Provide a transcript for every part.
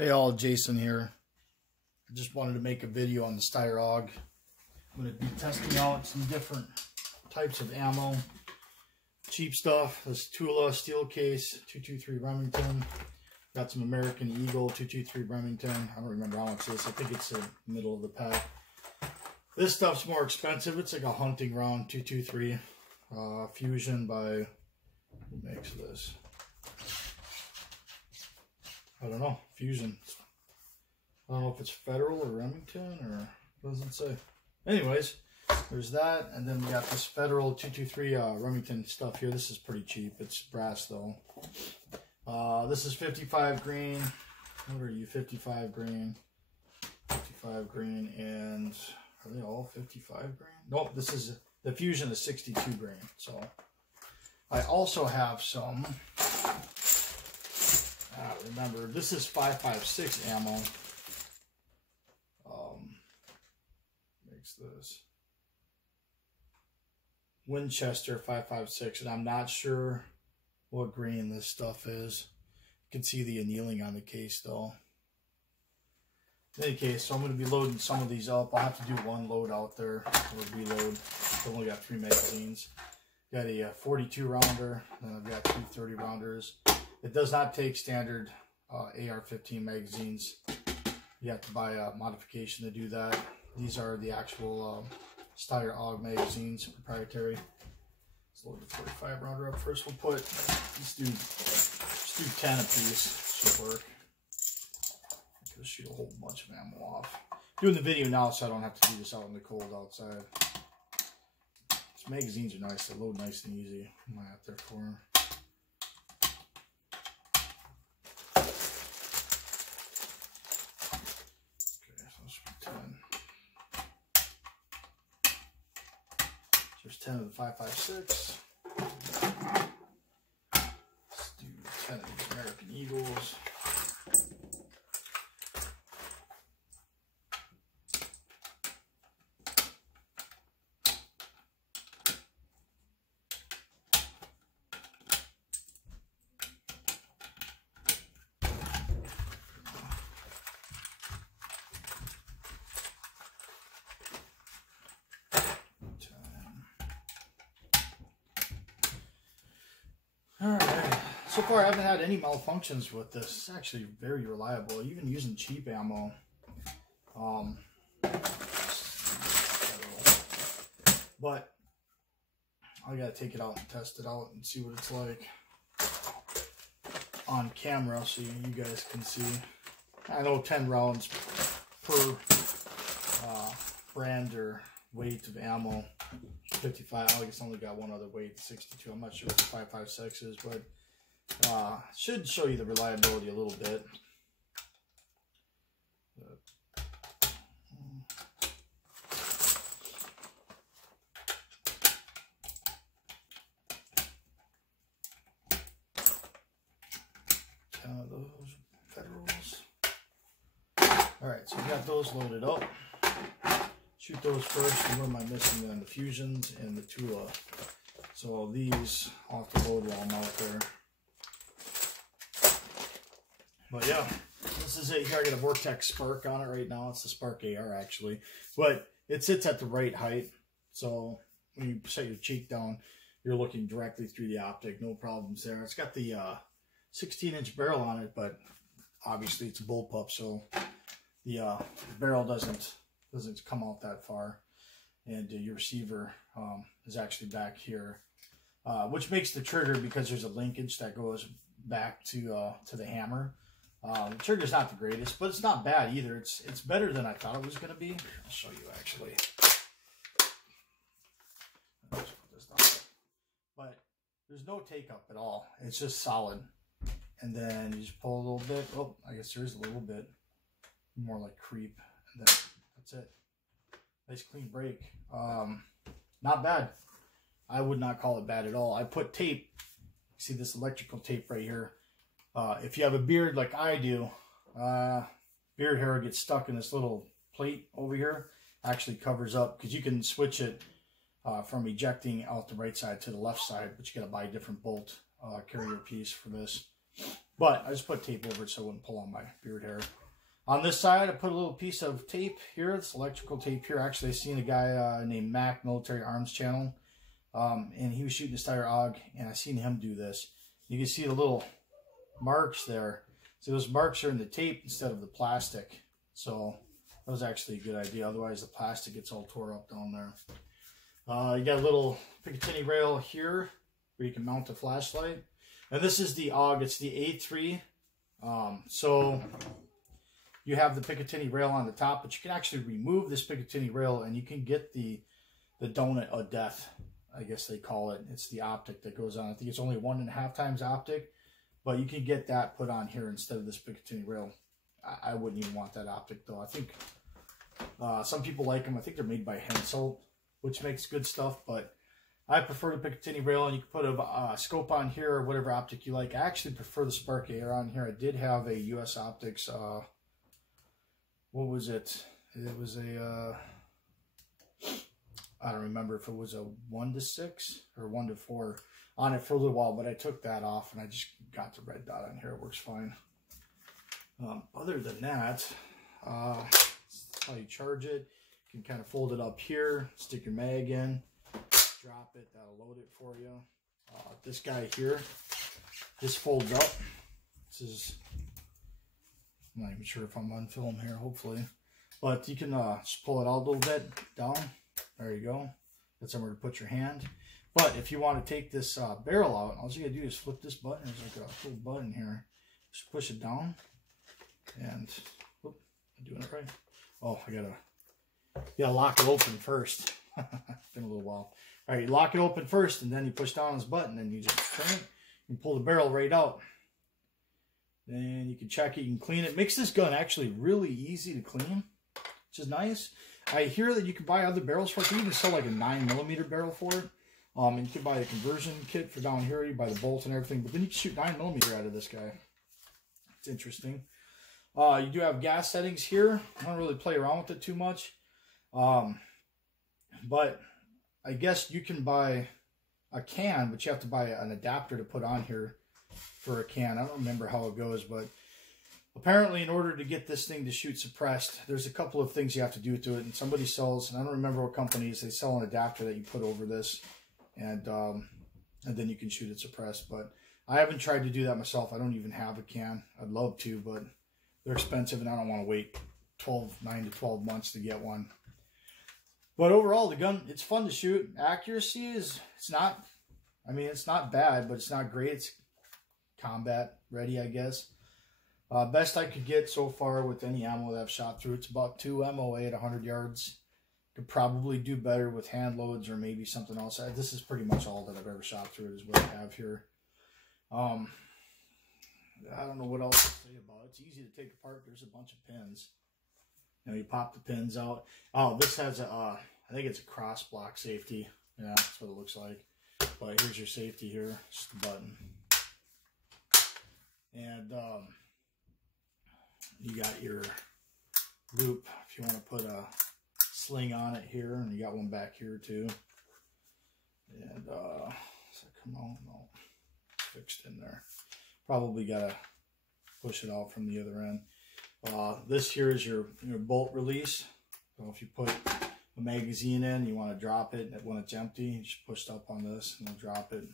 Hey all, Jason here. I just wanted to make a video on the Steyr AUG. I'm going to be testing out some different types of ammo. Cheap stuff. This Tula steel case, 223 Remington. Got some American Eagle, 223 Remington. I don't remember how much it is. I think it's the middle of the pack. This stuff's more expensive. It's like a hunting round, 223. Fusion by, who makes this? I don't know. Fusion. I don't know if it's Federal or Remington or doesn't say. Anyways, there's that, and then we got this Federal 223 Remington stuff here. This is pretty cheap. It's brass though. This is 55 grain. What are you? 55 grain. 55 grain, and are they all 55 grain? Nope. This is the Fusion is 62 grain. So I also have some. Remember, this is 5.56 ammo. Makes this Winchester 5.56, and I'm not sure what grain this stuff is. You can see the annealing on the case though. In any case, so I'm going to be loading some of these up. I'll have to do one load out there or reload. I've only got 3 magazines. Got a 42 rounder, and I've got 2 30 rounders. It does not take standard AR-15 magazines. You have to buy a modification to do that. These are the actual Steyr AUG magazines, proprietary. Let's load the 45 rounder up first. Let's do 10 a piece. Should work. I could shoot a whole bunch of ammo off. Doing the video now so I don't have to do this out in the cold outside. These magazines are nice. They load nice and easy. I'm out there for them. There's 10 of the 5.56. Let's do 10 of these American Eagles. Alright, so far I haven't had any malfunctions with this. It's actually very reliable, even using cheap ammo. But I gotta take it out and test it out and see what it's like on camera so you guys can see. I know 10 rounds per brand or weight of ammo. 55, I guess I only got one other weight, 62. I'm not sure what the 5.56 is, but should show you the reliability a little bit. Ten of those Federals. All right, so we got those loaded up. Shoot those first, and what am I missing then? The Fusions and the Tula. So these I'll have to load while I'm out there. But yeah, this is it here. I got a Vortex Spark on it right now. It's the Spark AR actually. But it sits at the right height. So when you set your cheek down, you're looking directly through the optic. No problems there. It's got the 16-inch barrel on it, but obviously it's a bullpup, so the barrel doesn't come out that far, and your receiver is actually back here, which makes the trigger, because there's a linkage that goes back to the hammer. The trigger's not the greatest, but it's not bad either. It's better than I thought it was going to be. I'll show you actually. But there's no take up at all. It's just solid, and then you just pull a little bit. Oh, I guess there is a little bit more like creep, and then that's it. Nice clean break. Not bad. I would not call it bad at all. I put tape. See this electrical tape right here. If you have a beard like I do, beard hair gets stuck in this little plate over here. Actually covers up, because you can switch it from ejecting out the right side to the left side, but you got to buy a different bolt carrier piece for this. But I just put tape over it so it wouldn't pull on my beard hair. On this side, I put a little piece of tape here. It's electrical tape here. Actually, I seen a guy named Mac, Military Arms Channel, and he was shooting a Steyr AUG, and I seen him do this. You can see the little marks there. So those marks are in the tape instead of the plastic. So that was actually a good idea. Otherwise, the plastic gets all tore up down there. You got a little Picatinny rail here where you can mount a flashlight. And this is the AUG. It's the A3. So you have the Picatinny rail on the top, but you can actually remove this Picatinny rail and you can get the donut of death, I guess they call it. It's the optic that goes on. I think it's only 1.5 times optic, but you can get that put on here instead of this Picatinny rail. I wouldn't even want that optic though. I think some people like them. I think they're made by Hensel, which makes good stuff, but I prefer the Picatinny rail, and you can put a scope on here or whatever optic you like. I actually prefer the Spark Air on here. I did have a US Optics, what was it? It was a, I don't remember if it was a 1:6 or 1:4 on it for a little while, but I took that off and I just got the red dot on here. It works fine. Other than that, that's how you charge it. You can kind of fold it up here, stick your mag in, drop it, that'll load it for you. This guy here, this folds up. This is, I'm not even sure if I'm on film here, hopefully. But you can just pull it out a little bit, down. There you go. That's somewhere to put your hand. But if you want to take this barrel out, all you gotta do is flip this button. There's like a little button here. Just push it down. And, whoop, I'm doing it right. Oh, I gotta lock it open first. Been a little while. All right, you lock it open first, and then you push down this button, and you just turn it and pull the barrel right out. Then you can check it, you can clean it. Makes this gun actually really easy to clean, which is nice. I hear that you can buy other barrels for it. You can even sell like a 9mm barrel for it. And you can buy a conversion kit for down here. You buy the bolt and everything, but then you can shoot 9mm out of this guy. It's interesting. You do have gas settings here. I don't really play around with it too much. But I guess you can buy a can, but you have to buy an adapter to put on here for a can. I don't remember how it goes, but apparently in order to get this thing to shoot suppressed, there's a couple of things you have to do to it. And somebody sells, and I don't remember what companies, they sell an adapter that you put over this, and then you can shoot it suppressed. But I haven't tried to do that myself. I don't even have a can. I'd love to, but they're expensive, and I don't want to wait 9 to 12 months to get one. But overall, the gun, it's fun to shoot. Accuracy is, it's not bad, but it's not great. It's combat ready, I guess. Best I could get so far with any ammo that I've shot through, it's about 2 MOA at 100 yards. Could probably do better with hand loads or maybe something else. This is pretty much all that I've ever shot through is what I have here. I don't know what else to say about it. It's easy to take apart. There's a bunch of pins. You know, you pop the pins out. Oh, this has a, I think it's a cross block safety. Yeah, that's what it looks like. But here's your safety here. Just the button. And you got your loop if you want to put a sling on it here. And you got one back here too. And does that come out? No. Fixed in there. Probably got to push it out from the other end. This here is your bolt release. So if you put a magazine in, you want to drop it when it's empty, you just push up on this and it'll drop it.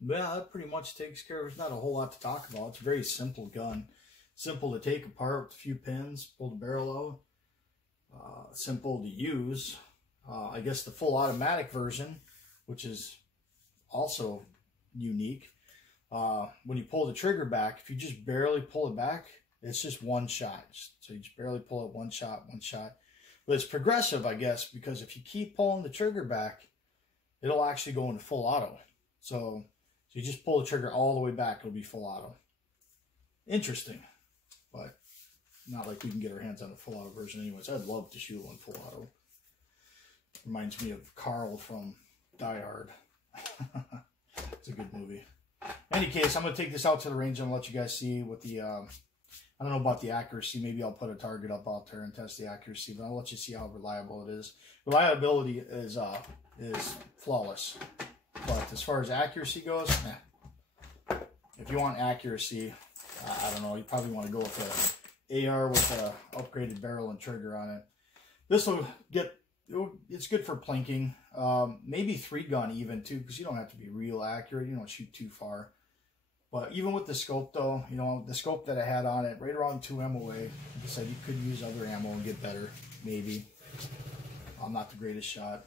Yeah, that pretty much takes care of it. There's not a whole lot to talk about. It's a very simple gun. Simple to take apart with a few pins, pull the barrel out. Simple to use. I guess the full automatic version, which is also unique. When you pull the trigger back, if you just barely pull it back, it's just one shot. So you just barely pull it, one shot. But it's progressive, I guess, because if you keep pulling the trigger back, it'll actually go into full auto. So you just pull the trigger all the way back, it'll be full auto. Interesting, but not like we can get our hands on a full auto version anyways. I'd love to shoot one full auto. Reminds me of Carl from Die Hard. It's a good movie. In any case, I'm going to take this out to the range and let you guys see what the, I don't know about the accuracy. Maybe I'll put a target up out there and test the accuracy, but I'll let you see how reliable it is. Reliability is flawless. But as far as accuracy goes, if you want accuracy, I don't know, you probably want to go with an AR with a upgraded barrel and trigger on it. This will it's good for plinking, maybe 3-gun even too, because you don't have to be real accurate. You don't shoot too far. But even with the scope though, you know, the scope that I had on it, right around 2 MOA, like I said, you could use other ammo and get better, maybe. I'm not the greatest shot.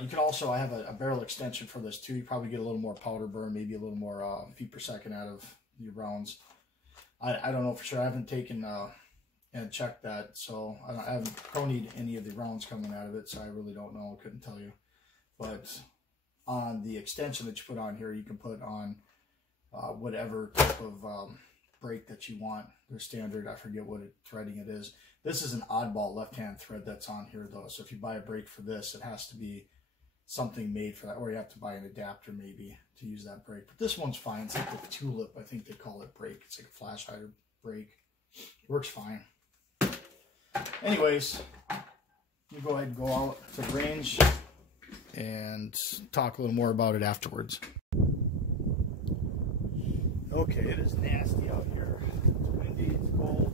You can also, I have a barrel extension for this too. You probably get a little more powder burn, maybe a little more feet per second out of your rounds. I don't know for sure. I haven't taken and checked that, so I haven't cronied any of the rounds coming out of it, so I really don't know. I couldn't tell you. But on the extension that you put on here, you can put on whatever type of brake that you want. They're standard. I forget what threading it is. This is an oddball left-hand thread that's on here though. So if you buy a brake for this, it has to be something made for that, or you have to buy an adapter maybe to use that brake. But this one's fine. It's like the tulip, I think they call it brake. It's like a flash hider brake. Works fine. Anyways, you go ahead and go out to the range and talk a little more about it afterwards. Okay, it is nasty out here. It's windy, it's cold.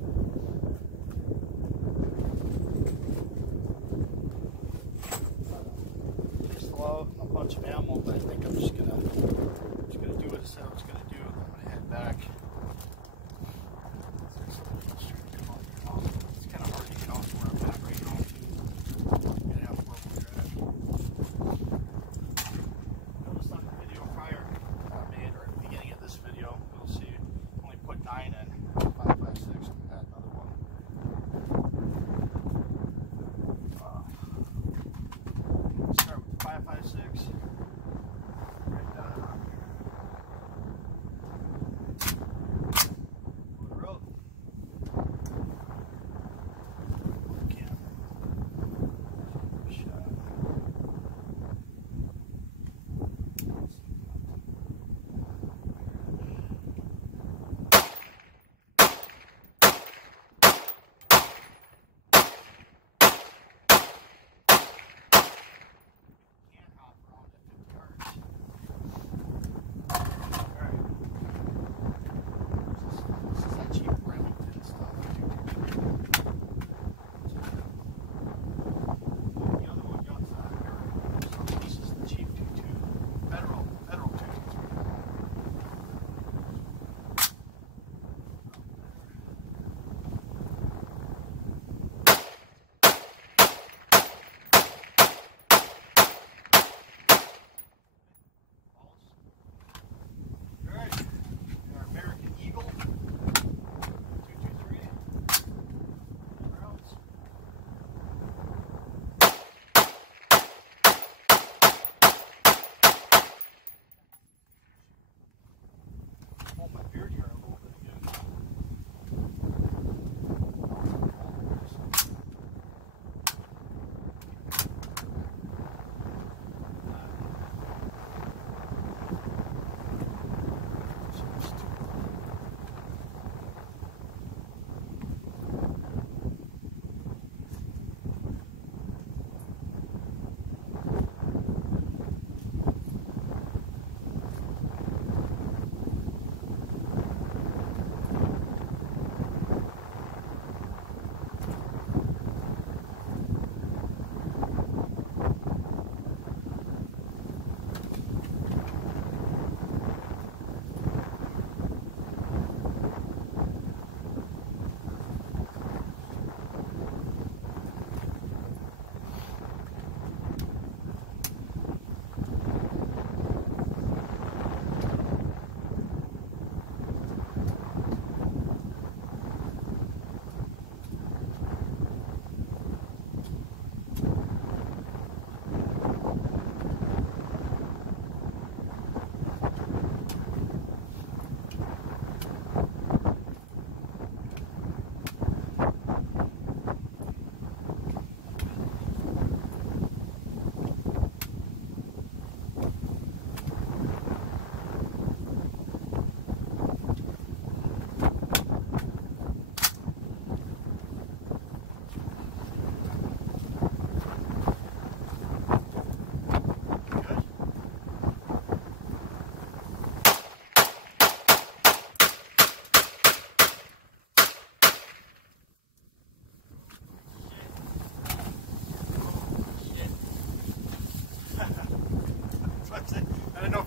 Pistol out and a bunch of ammo, but I think I'm just gonna do what I said I was gonna do. I'm gonna head back. It's kind of hard to get off where I'm at right now too. Gonna have four-wheel drive. Notice on the video prior I made, or at the beginning of this video, you'll see I only put 9 in, 5.56 and add another one. Start with the 5.56. Right down.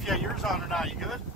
if you got yours on or not. You good?